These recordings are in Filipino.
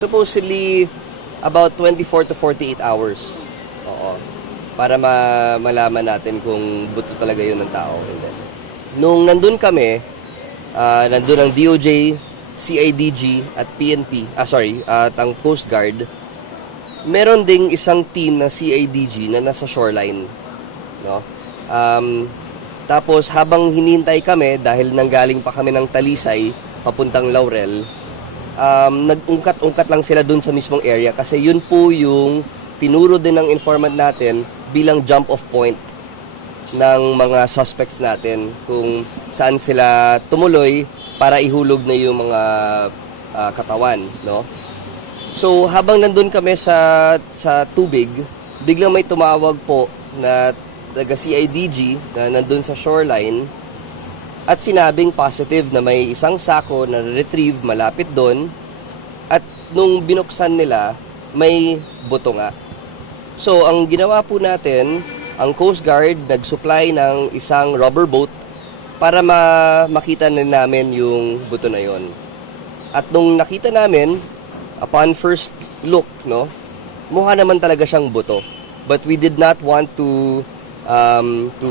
Supposedly, about 24 to 48 hours. Oo. Para ma malaman natin kung buto talaga yun ng tao. And then, nung nandun kami, ah, nandun ang DOJ, CIDG, at PNP, ah sorry, at ang Coast Guard, meron ding isang team ng CIDG na nasa shoreline. No? Um, tapos habang hinintay kami, dahil nanggaling pa kami ng Talisay, papuntang Laurel, um, nag-ungkat-ungkat lang sila dun sa mismong area kasi yun po yung tinuro din ng informant natin bilang jump off point ng mga suspects natin kung saan sila tumuloy para ihulog na yung mga ah, katawan, no? So, habang nandun kami sa sa tubig, biglang may tumawag po na taga CIDG na nandun sa shoreline at sinabing positive na may isang sako na retrieve malapit doon at nung binuksan nila may buto nga. So ang ginawa po natin, ang Coast Guard nag-supply ng isang rubber boat para ma- makita na namin yung buto na yon. At nung nakita namin, upon first look, no, mukha naman talaga siyang buto. But we did not want to um, to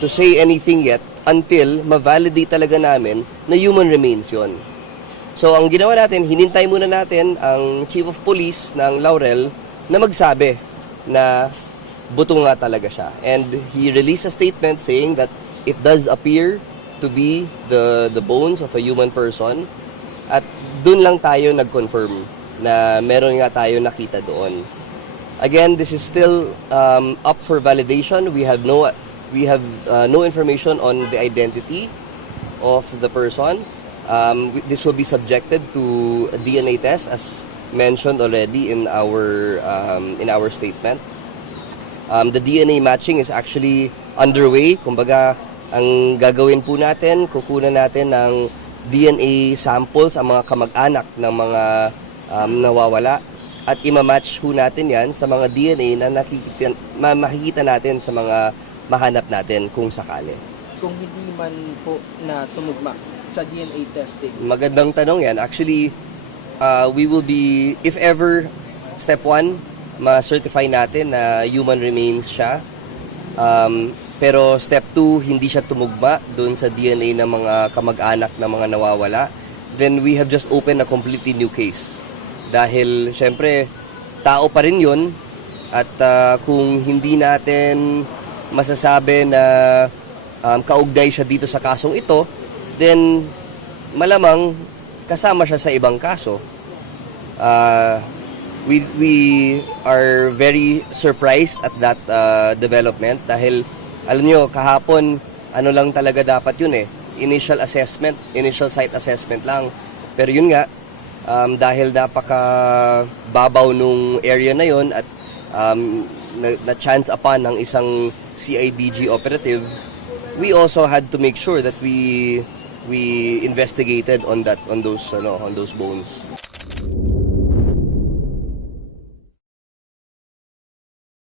to say anything yet until ma-validate talaga namin na human remains yon. So ang ginawa natin, hinintay muna natin ang Chief of Police ng Laurel na magsabi na buto nga talaga siya. And he released a statement saying that it does appear to be the the bones of a human person at dun lang tayo nag-confirm na meron nga tayo nakita doon. Again, this is still um, up for validation. We have no we have uh, no information on the identity of the person. Um, this will be subjected to a DNA test, as mentioned already in our um, in our statement. Um, the DNA matching is actually underway. Kumbaga, ang gagawin po natin, kukunan natin ng DNA samples ang mga kamag-anak ng mga um, nawawala at imamatch po natin yan sa mga DNA na nakikita, ma- makikita natin sa mga mahanap natin kung sakali. Kung hindi man po na tumugma sa DNA testing. Magandang tanong yan. Actually, uh, we will be, if ever, step one, ma-certify natin na human remains siya. Um, pero step two, hindi siya tumugma doon sa DNA ng mga kamag-anak ng mga nawawala. Then we have just opened a completely new case. Dahil, syempre, tao pa rin yun. At uh, kung hindi natin masasabi na um, kaugnay siya dito sa kasong ito, then malamang kasama siya sa ibang kaso. Uh, we we are very surprised at that uh, development dahil alam nyo kahapon ano lang talaga dapat yun eh initial assessment initial site assessment lang pero yun nga um, dahil napaka babaw nung area na yon at um, na, na chance upon ng isang CIDG operative we also had to make sure that we we investigated on that on those ano on those bones